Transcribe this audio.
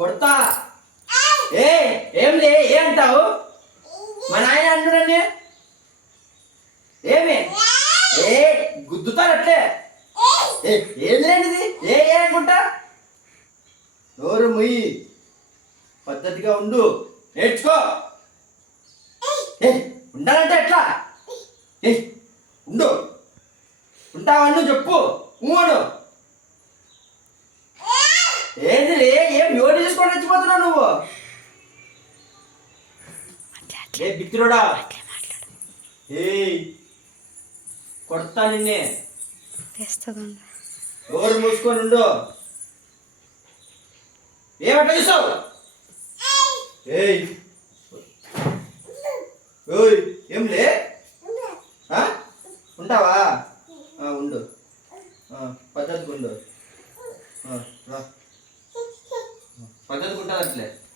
కొడతా. ఏ ఏం లే ఏ అంటావు? మా నాయన అంటున్నాన్ని ఏమి ఏ గుద్దుతారు అట్లే. ఏం లేనిది ఏ ఏ అనుకుంటా. నోరు ముయ్యి, పద్ధతిగా ఉండు, నేర్చుకో. ఉండాలంటే ఎట్లా? ఉండు, ఉంటావన్ను చెప్పు. ఊను ఏంది ఏం యోటి తీసుకొని వచ్చిపోతున్నావు నువ్వు? ఏ బిత్రుడా, కొడతా నిన్నే. నోరు మూసుకొని ఉండు. ఏమంట చూసావు? ఏం లే ఉంటావా? ఉండు, పద్ధతిగా ఉండు. పద్ధతిగా ఉంటావు అట్లే.